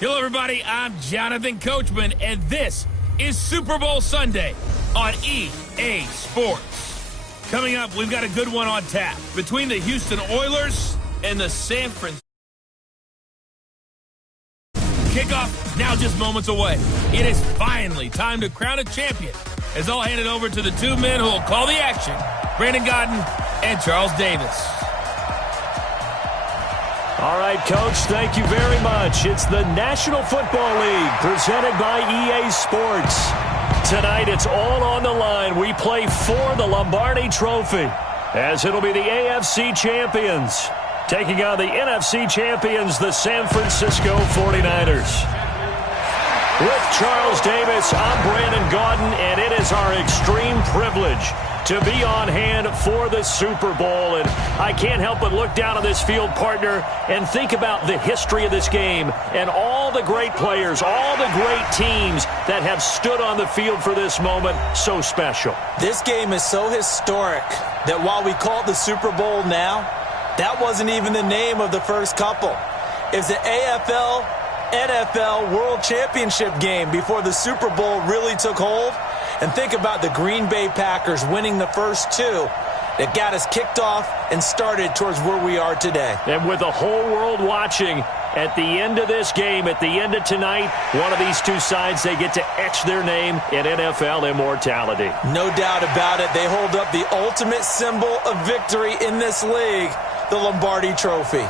Hello, everybody. I'm Jonathan Coachman, and this is Super Bowl Sunday on EA Sports. Coming up, we've got a good one on tap between the Houston Oilers and the San Francisco. Kickoff now just moments away. It is finally time to crown a champion, as I'll hand it over to the two men who will call the action, Brandon Godden and Charles Davis. All right, Coach, thank you very much. It's the National Football League presented by EA Sports. Tonight, it's all on the line. We play for the Lombardi Trophy, as it'll be the AFC champions taking on the NFC champions, the San Francisco 49ers. With Charles Davis, I'm Brandon Godden, and it is our extreme privilege to be on hand for the Super Bowl. And I can't help but look down on this field, partner, and think about the history of this game and all the great players, all the great teams that have stood on the field for this moment. So special. This game is so historic that while we call it the Super Bowl now, that wasn't even the name of the first couple. It's the AFL NFL World Championship game before the Super Bowl really took hold. And think about the Green Bay Packers winning the first two that got us kicked off and started towards where we are today. And with the whole world watching, at the end of this game, at the end of tonight, one of these two sides, they get to etch their name in NFL immortality. No doubt about it. They hold up the ultimate symbol of victory in this league, the Lombardi Trophy.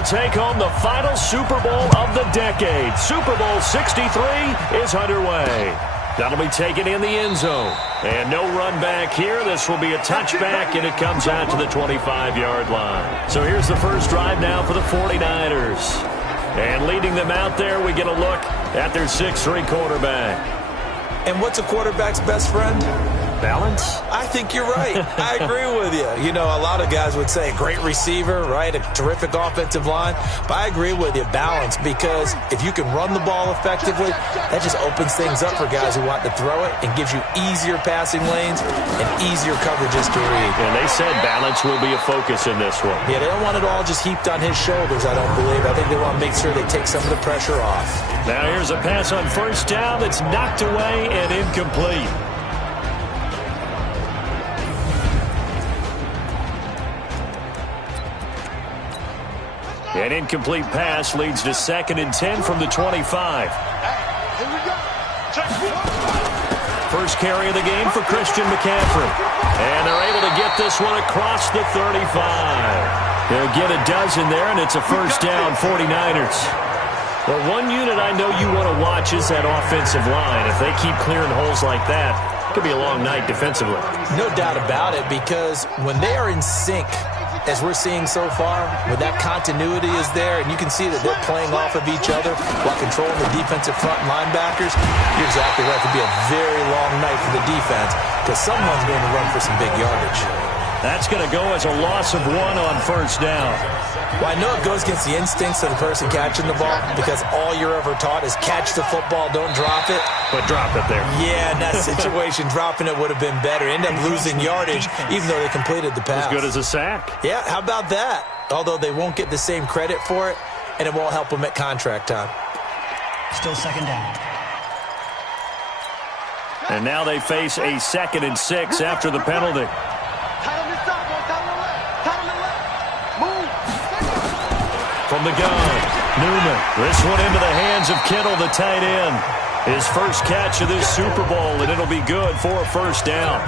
Take home the final Super Bowl of the decade. Super Bowl 63 is underway. That'll be taken in the end zone. And no run back here. This will be a touchback, and it comes out to the 25-yard line. So here's the first drive now for the 49ers. And leading them out there, we get a look at their 6'3 quarterback. And what's a quarterback's best friend? Balance? I think you're right. I agree with you. You know, a lot of guys would say great receiver, right? A terrific offensive line. But I agree with you, balance, because if you can run the ball effectively, that just opens things up for guys who want to throw it and gives you easier passing lanes and easier coverages to read. And they said balance will be a focus in this one. Yeah, they don't want it all just heaped on his shoulders, I don't believe. I think they want to make sure they take some of the pressure off. Now here's a pass on first down that's knocked away and incomplete. An incomplete pass leads to 2nd and 10 from the 25. First carry of the game for Christian McCaffrey. And they're able to get this one across the 35. They'll get a dozen there, and it's a first down, 49ers. Well, one unit I know you want to watch is that offensive line. If they keep clearing holes like that, it could be a long night defensively. No doubt about it, because when they are in sync, as we're seeing so far, when that continuity is there, and you can see that they're playing off of each other while controlling the defensive front linebackers, you're exactly right. It could be a very long night for the defense because someone's going to run for some big yardage. That's going to go as a loss of 1 on first down. Well, I know it goes against the instincts of the person catching the ball because all you're ever taught is catch the football, don't drop it. But drop it there. Yeah, in that situation, dropping it would have been better. End up losing yardage even though they completed the pass. As good as a sack. Yeah, how about that? Although they won't get the same credit for it, and it won't help them at contract time. Still 2nd down. And now they face a 2nd and 6 after the penalty. From the gun, Newman. This one into the hands of Kittle, the tight end. His first catch of this Super Bowl, and it'll be good for a first down.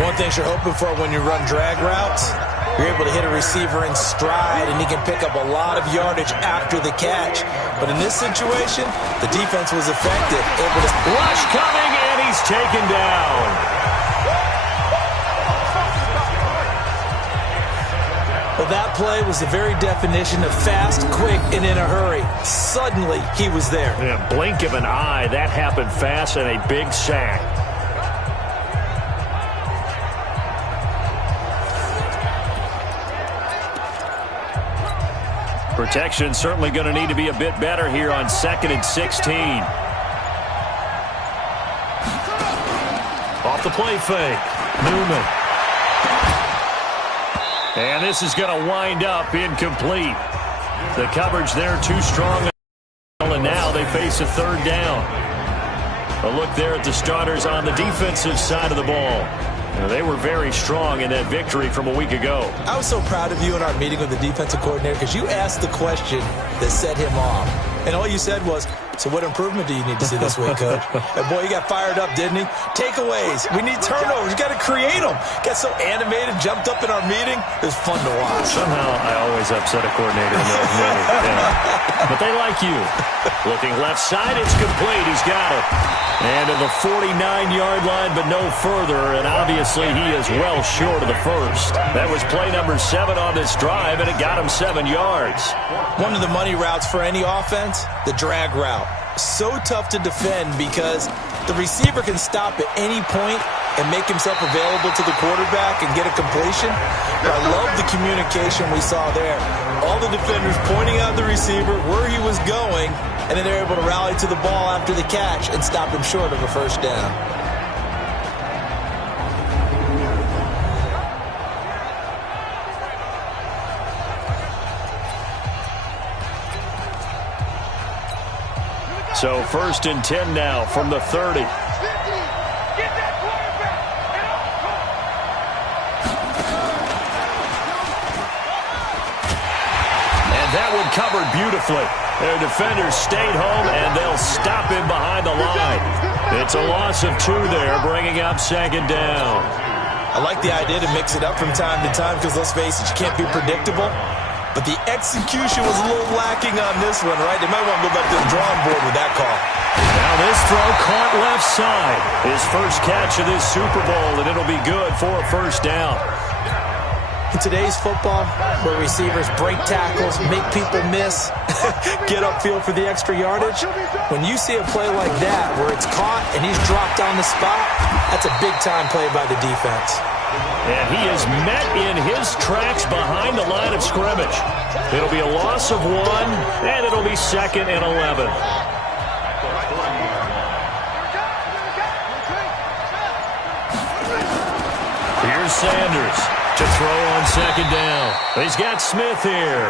One thing you're hoping for when you run drag routes You're able to hit a receiver in stride, and he can pick up a lot of yardage after the catch. But in this situation, the defense was effective. Able to rush coming, and he's taken down. Well, that play was the very definition of fast, quick, and in a hurry. Suddenly, he was there. In a blink of an eye, that happened fast, and a big sack. Protection certainly going to need to be a bit better here on 2nd and 16. Off the play fake. Newman. And this is going to wind up incomplete. The coverage there too strong. And now they face a 3rd down. A look there at the starters on the defensive side of the ball. They were very strong in that victory from a week ago. I was so proud of you in our meeting with the defensive coordinator because you asked the question that set him off. And all you said was, so what improvement do you need to see this week, Coach? And boy, he got fired up, didn't he? Takeaways. We need turnovers. You got to create them. Got so animated, jumped up in our meeting. It was fun to watch. Somehow I always upset a coordinator in those meetings. Yeah. But they like you. Looking left side, it's complete. He's got it. And to the 49-yard line, but no further. And obviously he is well short of the first. That was play number 7 on this drive, and it got him 7 yards. One of the money routes for any offense, the drag route. So tough to defend because the receiver can stop at any point and make himself available to the quarterback and get a completion. But I love the communication we saw there. All the defenders pointing out the receiver, where he was going, and then they're able to rally to the ball after the catch and stop him short of a first down. So 1st and 10 now from the 30. That one covered beautifully. Their defenders stayed home, and they'll stop him behind the line. It's a loss of 2 there, bringing up 2nd down. I like the idea to mix it up from time to time because, let's face it, you can't be predictable. But the execution was a little lacking on this one, right? They might want to go back to the drawing board with that call. Now this throw caught left side. His first catch of this Super Bowl, and it'll be good for a first down. In today's football, where receivers break tackles, make people miss, get upfield for the extra yardage, when you see a play like that where it's caught and he's dropped on the spot, that's a big-time play by the defense. And he is met in his tracks behind the line of scrimmage. It'll be a loss of 1, and it'll be 2nd and 11. Here's Sanders to throw on 2nd down. He's got Smith here.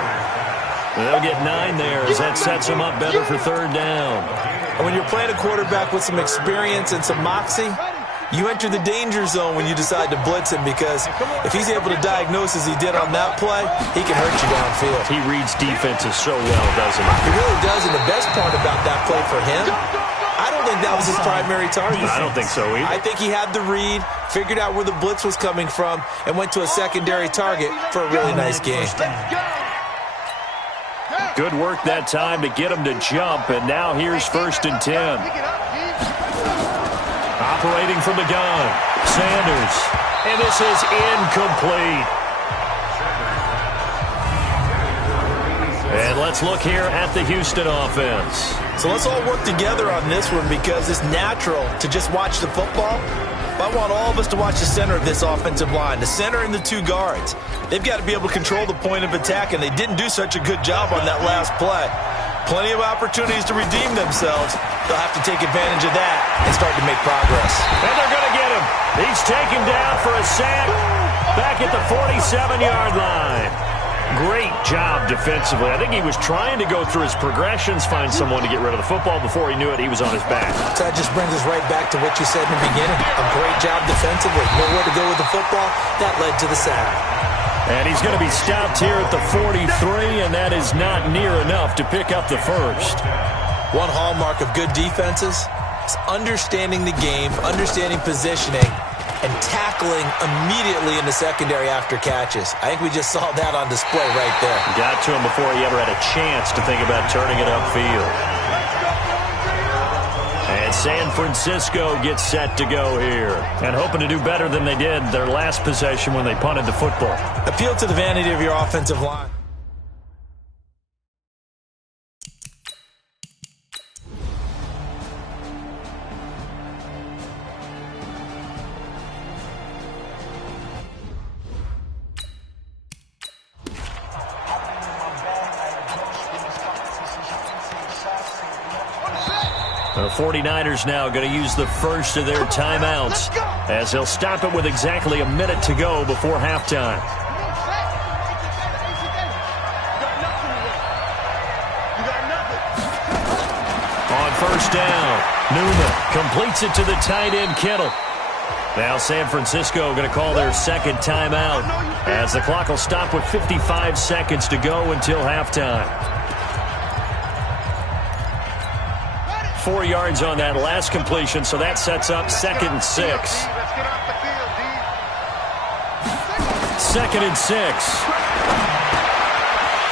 They'll get 9 there as that sets him up better for 3rd down. And when you're playing a quarterback with some experience and some moxie, you enter the danger zone when you decide to blitz him because if he's able to diagnose as he did on that play, he can hurt you downfield. He reads defenses so well, doesn't he? He really does, and the best part about that play for him, I don't think that was his primary target. I don't think so either. I think he had the read, figured out where the blitz was coming from, and went to a secondary target for a really nice game. Good work that time to get him to jump, and now here's 1st and 10. Operating from the gun, Sanders, and this is incomplete. And let's look here at the Houston offense. So let's all work together on this one because it's natural to just watch the football. But I want all of us to watch the center of this offensive line, the center and the 2 guards. They've got to be able to control the point of attack, and they didn't do such a good job on that last play. Plenty of opportunities to redeem themselves. They'll have to take advantage of that and start to make progress. And they're going to get him. He's taken down for a sack back at the 47-yard line. Great job defensively. I think he was trying to go through his progressions, find someone to get rid of the football. Before he knew it, he was on his back. So that just brings us right back to what you said in the beginning. A great job defensively. Nowhere to go with the football. That led to the sack. And he's going to be stopped here at the 43, and that is not near enough to pick up the first. One hallmark of good defenses is understanding the game, understanding positioning, and tackling immediately in the secondary after catches. I think we just saw that on display right there. Got to him before he ever had a chance to think about turning it upfield. And San Francisco gets set to go here. And hoping to do better than they did their last possession when they punted the football. Appeal to the vanity of your offensive line. The 49ers now going to use the first of their timeouts as they'll stop it with exactly a minute to go before halftime. On first down, Newman completes it to the tight end Kittle. Now San Francisco going to call their second timeout as the clock will stop with 55 seconds to go until halftime. 4 yards on that last completion, so that sets up 2nd and 6. 2nd and 6.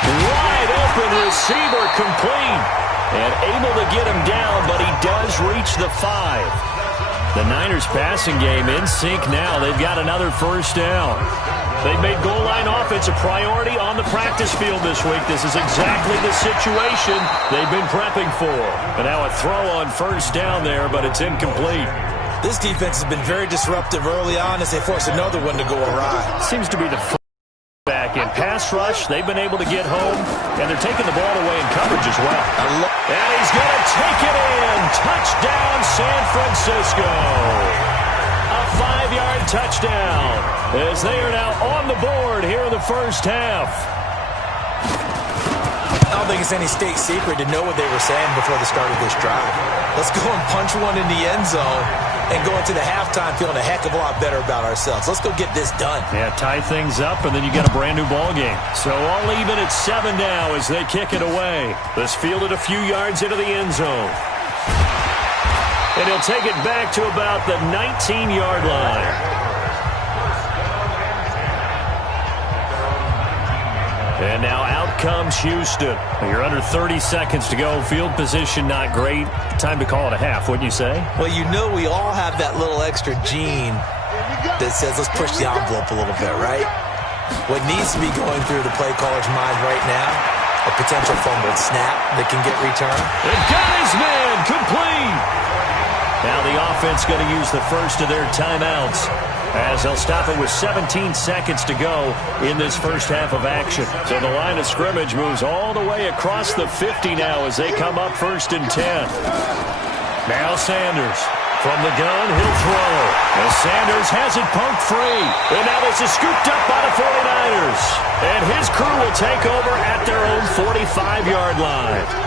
Wide open receiver complete. And able to get him down, but he does reach the 5. The Niners passing game in sync now. They've got another first down. They've made goal line offense a priority on the practice field this week. This is exactly the situation they've been prepping for. But now a throw on first down there, but it's incomplete. This defense has been very disruptive early on as they force another one to go awry. Seems to be the back in pass rush. They've been able to get home, and they're taking the ball away in coverage as well. And he's going to take it in. Touchdown, San Francisco. A 5-yard touchdown as they are now on the board here in the first half. I don't think it's any state secret to know what they were saying before the start of this drive. Let's go and punch one in the end zone and go into the halftime feeling a heck of a lot better about ourselves. Let's go get this done. Yeah, tie things up, and then you get a brand-new ball game. So all even at 7 now as they kick it away. This fielded a few yards into the end zone. And he'll take it back to about the 19-yard line. And now out comes Houston. You're under 30 seconds to go. Field position not great. Time to call it a half, wouldn't you say? Well, you know we all have that little extra gene that says let's push the envelope a little bit, right? What needs to be going through the play caller's mind right now, a potential fumbled snap that can get returned. It got his man complete. Now the offense going to use the first of their timeouts as they'll stop it with 17 seconds to go in this first half of action. So the line of scrimmage moves all the way across the 50 now as they come up 1st and 10. Now Sanders from the gun, he'll throw. As Sanders has it poked free. And now this is scooped up by the 49ers. And his crew will take over at their own 45-yard line.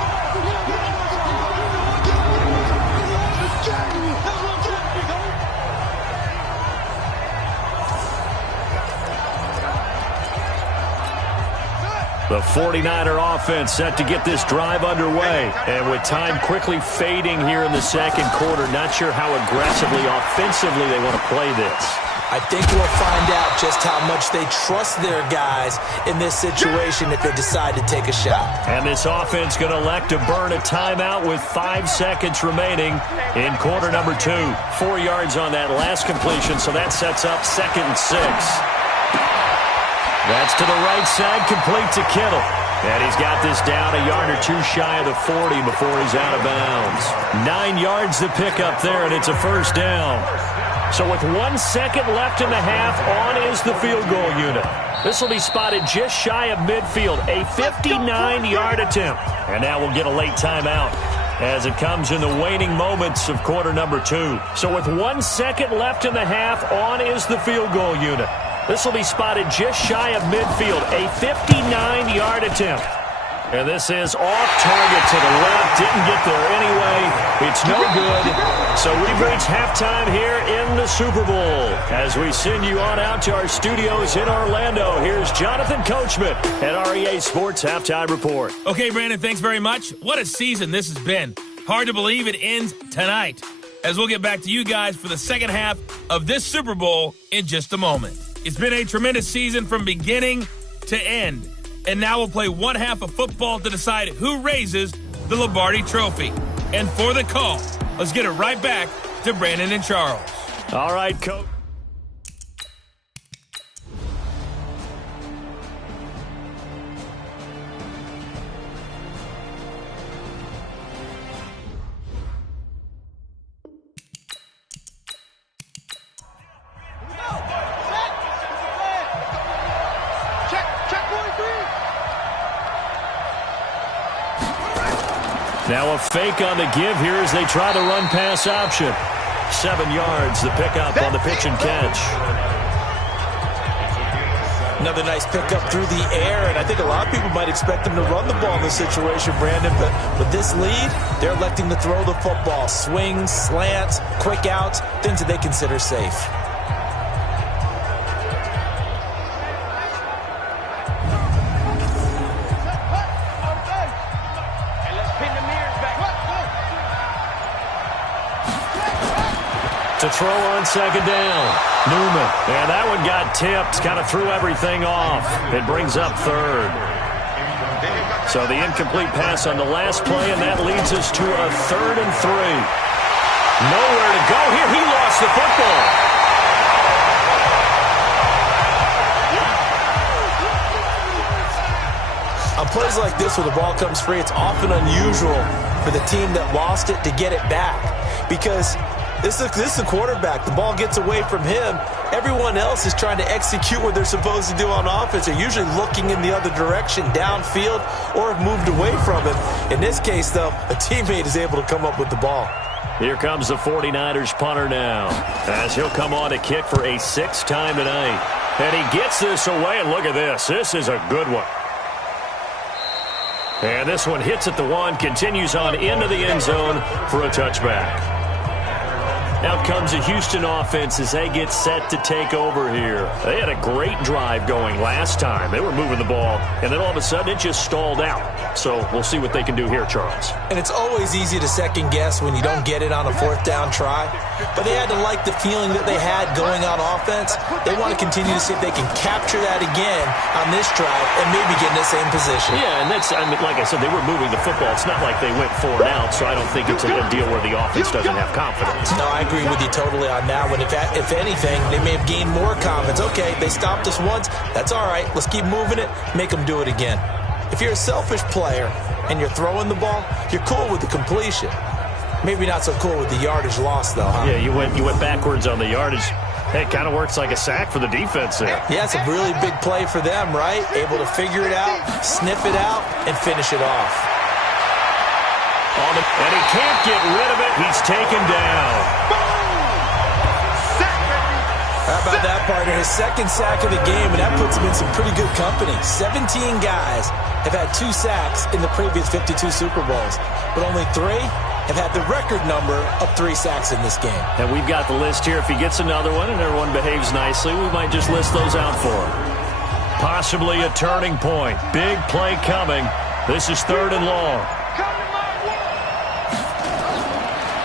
The 49er offense set to get this drive underway. And with time quickly fading here in the second quarter, not sure how aggressively, offensively they want to play this. I think we'll find out just how much they trust their guys in this situation if they decide to take a shot. And this offense going to elect to burn a timeout with 5 seconds remaining in quarter number 2. 4 yards on that last completion, so that sets up 2nd and 6. That's to the right side, complete to Kittle. And he's got this down a yard or two shy of the 40 before he's out of bounds. 9 yards to pick up there, and it's a first down. So with 1 second left in the half, on is the field goal unit. This will be spotted just shy of midfield, a 59-yard attempt. And now we'll get a late timeout as it comes in the waning moments of quarter number 2. So with 1 second left in the half, on is the field goal unit. This will be spotted just shy of midfield, a 59-yard attempt. And this is off target to the left. Didn't get there anyway. It's no good. So we've reached halftime here in the Super Bowl. As we send you on out to our studios in Orlando, here's Jonathan Coachman at REA Sports Halftime Report. Okay, Brandon, thanks very much. What a season this has been. Hard to believe it ends tonight. as we'll get back to you guys for the second half of this Super Bowl in just a moment. It's been a tremendous season from beginning to end, and now we'll play one half of football to decide who raises the Lombardi Trophy. And for the call, let's get it right back to Brandon and Charles. All right, Coach. Now a fake on the give here as they try the run-pass option. 7 yards, the pickup on the pitch and catch. Another nice pickup through the air, and I think a lot of people might expect them to run the ball in this situation, Brandon, but with this lead, they're electing to throw the football. Swings, slants, quick outs, things that they consider safe. To throw on second down. Newman. And that one got tipped. Kind of threw everything off. It brings up third. So the incomplete pass on the last play, and that leads us to a 3rd and 3. Nowhere to go here. He lost the football. On plays like this where the ball comes free, it's often unusual for the team that lost it to get it back because This is the quarterback. The ball gets away from him. Everyone else is trying to execute what they're supposed to do on offense. They're usually looking in the other direction, downfield, or have moved away from him. In this case, though, a teammate is able to come up with the ball. Here comes the 49ers punter now, as he'll come on to kick for a 6th time tonight. And he gets this away, and look at this. This is a good one. And this one hits at the 1, continues on into the end zone for a touchback. Out comes the Houston offense as they get set to take over here. They had a great drive going last time. They were moving the ball, and then all of a sudden it just stalled out. So we'll see what they can do here, Charles. And it's always easy to second guess when you don't get it on a 4th down try. But they had to like the feeling that they had going on offense. They want to continue to see if they can capture that again on this drive and maybe get in the same position. Yeah, and that's, I mean, like I said, they were moving the football. It's not like they went 4 and out, so I don't think it's a deal where the offense doesn't have confidence. No, I agree with you totally on that one. If anything, they may have gained more confidence. Okay, they stopped us once. That's all right. Let's keep moving it. Make them do it again. If you're a selfish player and you're throwing the ball, you're cool with the completion. Maybe not so cool with the yardage loss, though, huh? Yeah, you went backwards on the yardage. It kind of works like a sack for the defense there. Yeah, it's a really big play for them, right? Able to figure it out, sniff it out, and finish it off. And he can't get rid of it. He's taken down. How about that, partner? His 2nd sack of the game, and that puts him in some pretty good company. 17 guys have had 2 sacks in the previous 52 Super Bowls, but only 3 have had the record number of 3 sacks in this game. And we've got the list here. If he gets another one and everyone behaves nicely, we might just list those out for him. Possibly a turning point. Big play coming. This is 3rd and long.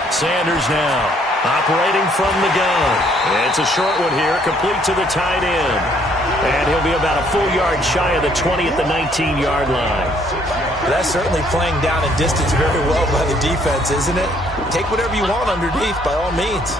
Sanders now, operating from the gun. It's a short one here, complete to the tight end. And he'll be about a full yard shy of the 20 at the 19-yard line. That's certainly playing down in distance very well by the defense, isn't it? Take whatever you want underneath, by all means.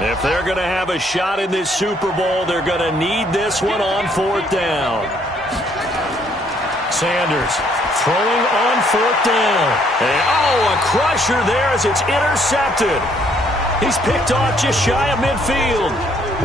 If they're going to have a shot in this Super Bowl, they're going to need this one on 4th down. Sanders throwing on 4th down. And, a crusher there as it's intercepted. He's picked off just shy of midfield.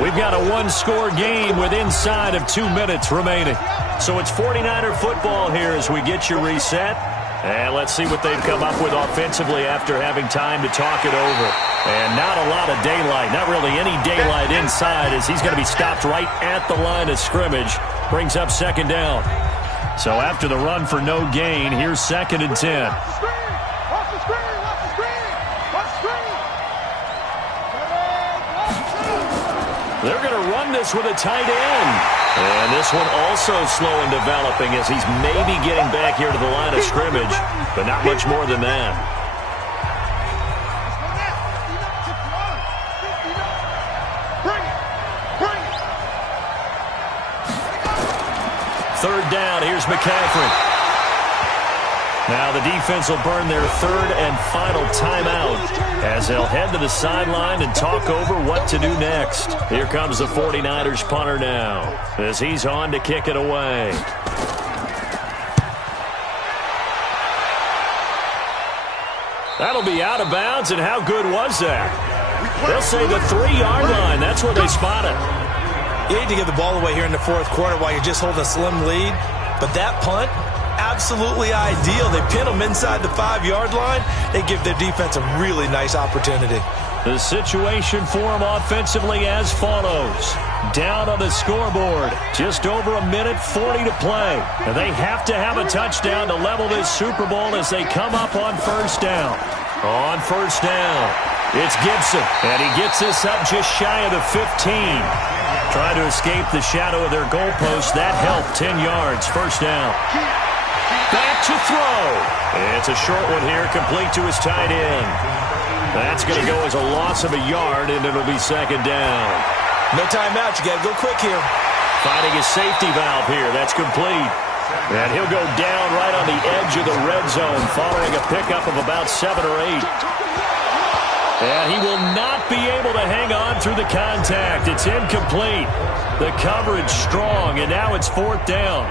We've got a 1-score game with inside of 2 minutes remaining. So it's 49er football here as we get you reset. And let's see what they've come up with offensively after having time to talk it over. And not a lot of daylight, not really any daylight inside as he's going to be stopped right at the line of scrimmage. Brings up 2nd down. So after the run for no gain, here's 2nd and 10. They're going to win this with a tight end. And this one also slow in developing as he's maybe getting back here to the line of scrimmage, but not much more than that. Third down, here's McCaffrey. Now the defense will burn their third and final timeout as they'll head to the sideline and talk over what to do next. Here comes the 49ers punter now as he's on to kick it away. That'll be out of bounds, and how good was that? They'll say the 3-yard line. That's where they spot it. You need to give the ball away here in the fourth quarter while you're just holding a slim lead. But that punt, absolutely ideal. They pin them inside the 5-yard line. They give their defense a really nice opportunity. The situation for them offensively as follows. Down on the scoreboard, just over a minute 40 to play. And they have to have a touchdown to level this Super Bowl as they come up on first down. On first down, it's Gibson, and he gets this up just shy of the 15. Trying to escape the shadow of their goalpost. That helped. 10 yards. First down. Back to throw. It's a short one here, complete to his tight end. That's going to go as a loss of a yard, and it'll be second down. No timeout. You got to go quick here. Finding his safety valve here. That's complete. And he'll go down right on the edge of the red zone following a pickup of about 7 or 8. And he will not be able to hang on through the contact. It's incomplete. The coverage strong, and now it's fourth down.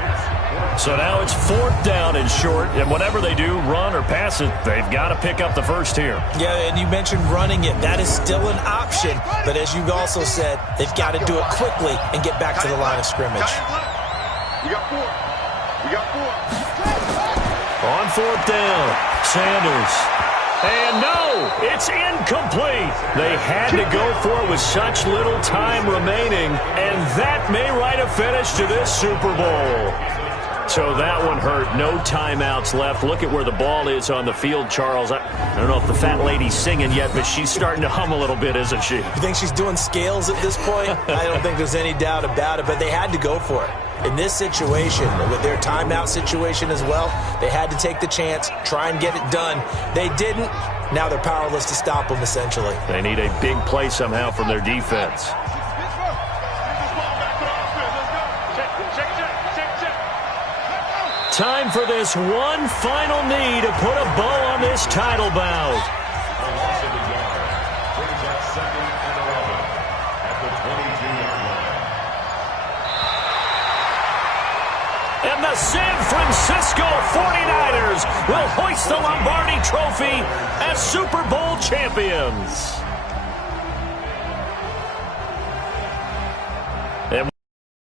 So now it's fourth down and short, and whatever they do, run or pass it, they've got to pick up the first here. Yeah, and you mentioned running it. That is still an option. But as you've also said, they've got to do it quickly and get back to the line of scrimmage. We got 4. We got 4. On fourth down, Sanders. And no, it's incomplete. They had to go for it with such little time remaining, and that may write a finish to this Super Bowl. So that one hurt. No timeouts left. Look at where the ball is on the field, Charles. I don't know if the fat lady's singing yet, but she's starting to hum a little bit, isn't she? You think she's doing scales at this point? I don't think there's any doubt about it, but they had to go for it. In this situation, with their timeout situation as well, they had to take the chance, try and get it done. They didn't. Now they're powerless to stop them, essentially. They need a big play somehow from their defense. Time for this one final knee to put a bow on this title bout. And the San Francisco 49ers will hoist the Lombardi Trophy as Super Bowl champions. And when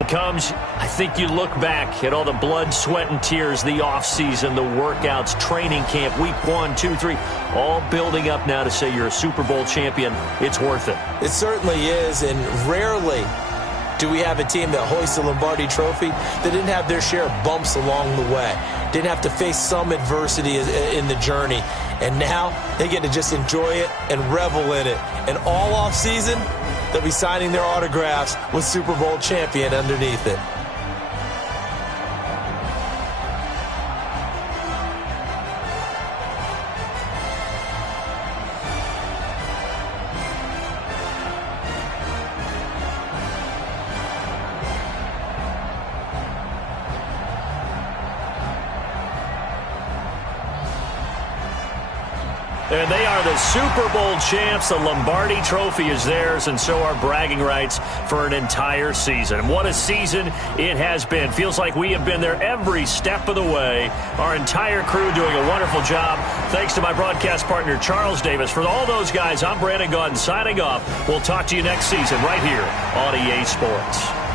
it comes, I think you look back at all the blood, sweat, and tears, the offseason, the workouts, training camp, week 1, 2, 3, all building up now to say you're a Super Bowl champion. It's worth it. It certainly is, and rarely do we have a team that hoists the Lombardi Trophy that didn't have their share of bumps along the way, didn't have to face some adversity in the journey, and now they get to just enjoy it and revel in it. And all off season, they'll be signing their autographs with Super Bowl champion underneath it. And they are the Super Bowl champs. The Lombardi Trophy is theirs, and so are bragging rights for an entire season. What a season it has been. Feels like we have been there every step of the way. Our entire crew doing a wonderful job. Thanks to my broadcast partner, Charles Davis. For all those guys, I'm Brandon Gaudin signing off. We'll talk to you next season right here on EA Sports.